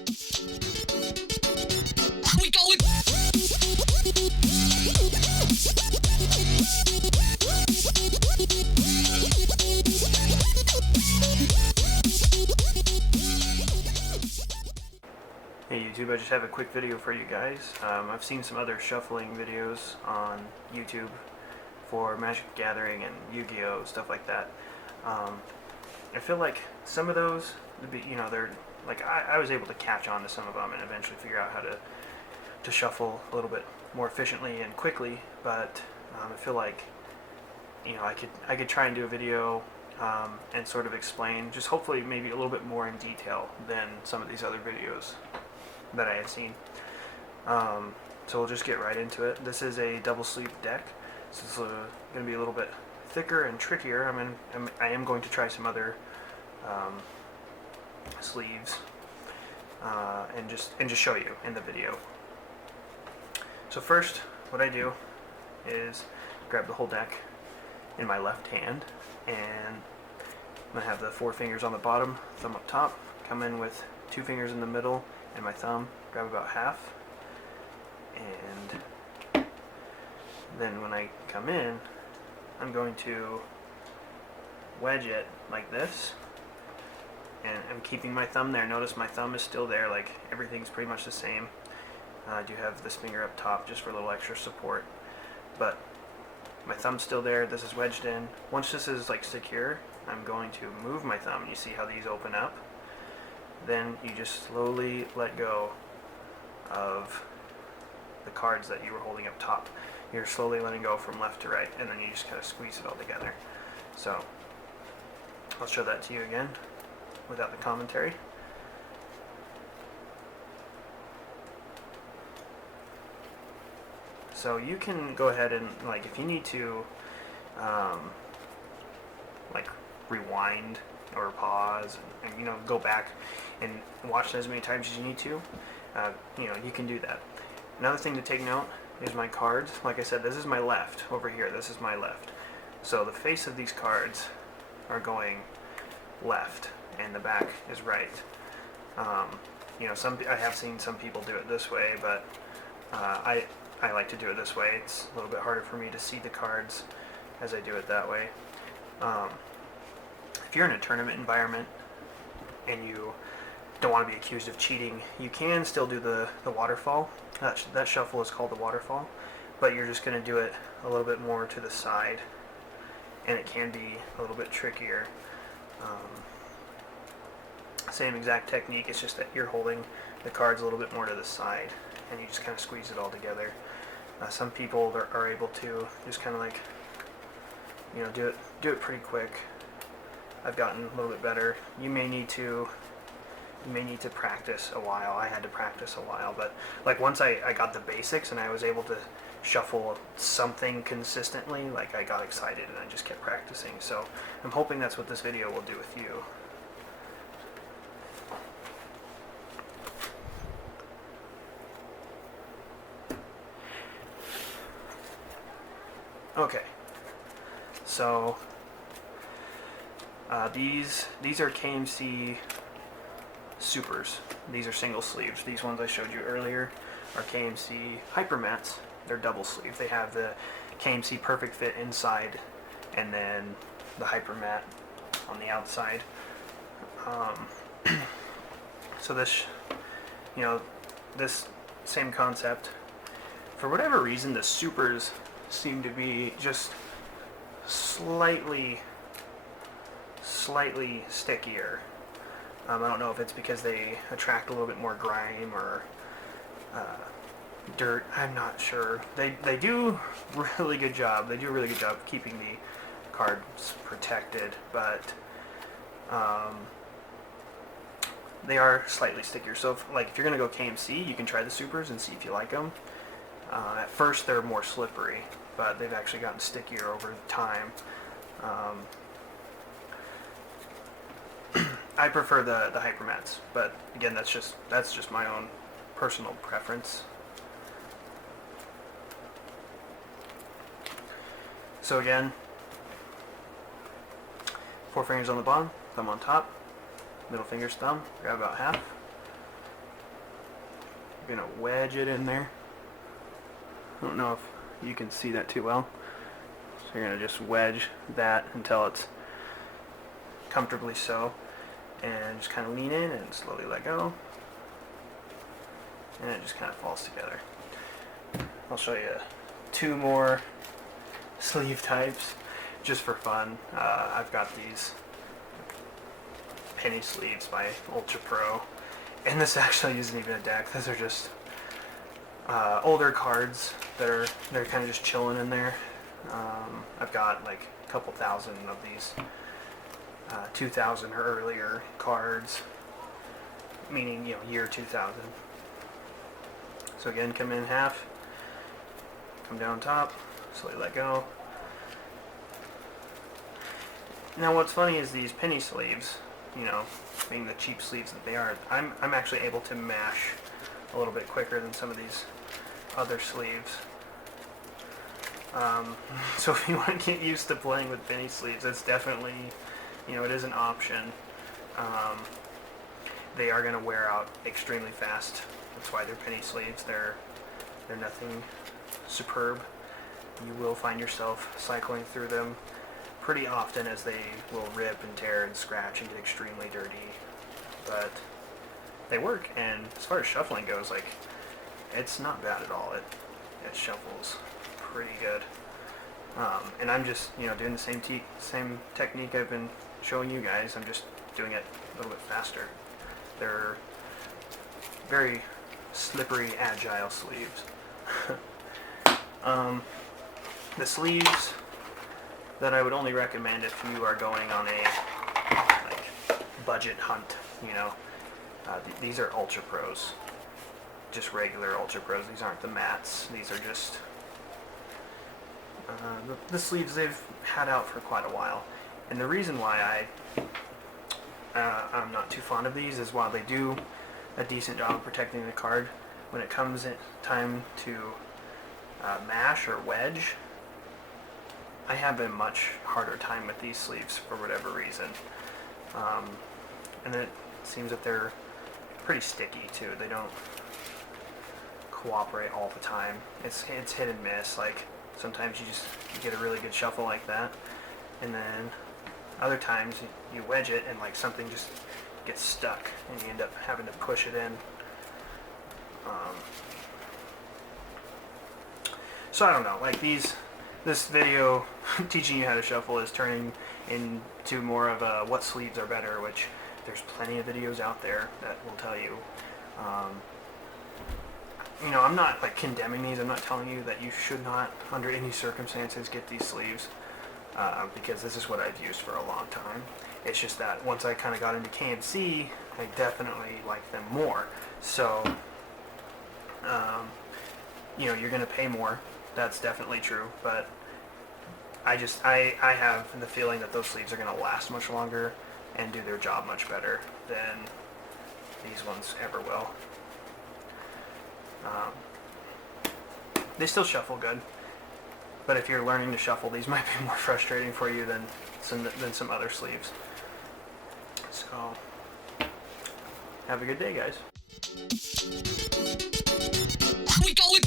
We going. Hey YouTube, I just have a quick video for you guys. I've seen some other shuffling videos on YouTube for Magic the Gathering and Yu-Gi-Oh! Stuff like that. I feel like some of those, they're like I was able to catch on to some of them and eventually figure out how to shuffle a little bit more efficiently and quickly. But I feel like I could try and do a video and sort of explain, just hopefully maybe a little bit more in detail than some of these other videos that I had seen. So we'll just get right into it. This is a double sleeve deck, so it's going to be a little bit thicker and trickier. I am going to try some other sleeves and just show you in the video. So first, what I do is grab the whole deck in my left hand, and I'm going to have the 4 fingers on the bottom, thumb up top, come in with 2 fingers in the middle, and my thumb, grab about half, and then when I come in, I'm going to wedge it like this, and I'm keeping my thumb there. Notice my thumb is still there, like everything's pretty much the same. I do have this finger up top just for a little extra support, but my thumb's still there. This is wedged in. Once this is like secure, I'm going to move my thumb. You see how these open up? Then you just slowly let go of the cards that you were holding up top. You're slowly letting go from left to right, and then you just kind of squeeze it all together. So I'll show that to you again without the commentary. So you can go ahead and, like, if you need to like rewind or pause and go back and watch as many times as you need to, you can do that. Another thing to take note is my cards. Like I said, this is my left over here. This is my left. So the face of these cards are going left, and the back is right. I have seen some people do it this way, but I like to do it this way. It's a little bit harder for me to see the cards as I do it that way. If you're in a tournament environment and you don't want to be accused of cheating, you can still do the waterfall. That shuffle is called the waterfall, but you're just going to do it a little bit more to the side, and it can be a little bit trickier. Same exact technique, it's just that you're holding the cards a little bit more to the side, and you just kind of squeeze it all together. Some people are able to just kind of like, do it pretty quick. I've gotten a little bit better. You may need to practice a while. I had to practice a while, but like once I got the basics and I was able to shuffle something consistently, like I got excited and I just kept practicing. So I'm hoping that's what this video will do with you. Okay, so these are KMC Supers. These are single sleeves. These ones I showed you earlier are KMC Hypermats. They're double sleeve. They have the KMC Perfect Fit inside and then the Hypermat on the outside. So this, this same concept. For whatever reason, the Supers seem to be just slightly stickier. I don't know if it's because they attract a little bit more grime or dirt. I'm not sure. They do a really good job. They do a really good job of keeping the cards protected, but they are slightly stickier. So if you're gonna go KMC, you can try the Supers and see if you like them. At first they're more slippery, but they've actually gotten stickier over time. I prefer the Hypermats, but again, that's just my own personal preference. So again, 4 fingers on the bottom, thumb on top, middle finger's thumb, grab about half, gonna wedge it in there. I don't know if you can see that too well. So you're gonna just wedge that until it's comfortably so, and just kind of lean in and slowly let go, and it just kind of falls together. I'll show you 2 more sleeve types just for fun. I've got these penny sleeves by Ultra Pro, and this actually isn't even a deck. These are just older cards they're kind of just chilling in there. I've got like a couple thousand of these 2000 or earlier cards, meaning year 2000. So again, come in half, come down top, slowly let go. Now what's funny is these penny sleeves, being the cheap sleeves that they are, I'm actually able to mash a little bit quicker than some of these other sleeves. So if you want to get used to playing with penny sleeves, it's definitely, it is an option. They are going to wear out extremely fast. That's why they're penny sleeves. They're nothing superb. You will find yourself cycling through them pretty often, as they will rip and tear and scratch and get extremely dirty. But they work, and as far as shuffling goes, like, it's not bad at all. It shuffles pretty good. And I'm just, doing the same technique I've been showing you guys. I'm just doing it a little bit faster. They're very slippery, agile sleeves. The sleeves that I would only recommend if you are going on a budget hunt, these are Ultra Pros, just regular Ultra Pros. These aren't the mats. These are just the sleeves they've had out for quite a while. And the reason why I'm not too fond of these is, while they do a decent job of protecting the card, when it comes in time to mash or wedge, I have a much harder time with these sleeves for whatever reason. And it seems that they're pretty sticky too. They don't cooperate all the time. It's hit and miss. Like, sometimes you get a really good shuffle like that, and then other times you wedge it and like something just gets stuck and you end up having to push it in. So I don't know, like this video teaching you how to shuffle is turning into more of a what sleeves are better, which there's plenty of videos out there that will tell you. I'm not like condemning these. I'm not telling you that you should not, under any circumstances, get these sleeves, because this is what I've used for a long time. It's just that once I kind of got into KNC, I definitely like them more. So, you're going to pay more. That's definitely true. But I have the feeling that those sleeves are going to last much longer and do their job much better than these ones ever will. They still shuffle good, but if you're learning to shuffle, these might be more frustrating for you than some other sleeves. So, have a good day, guys. We going.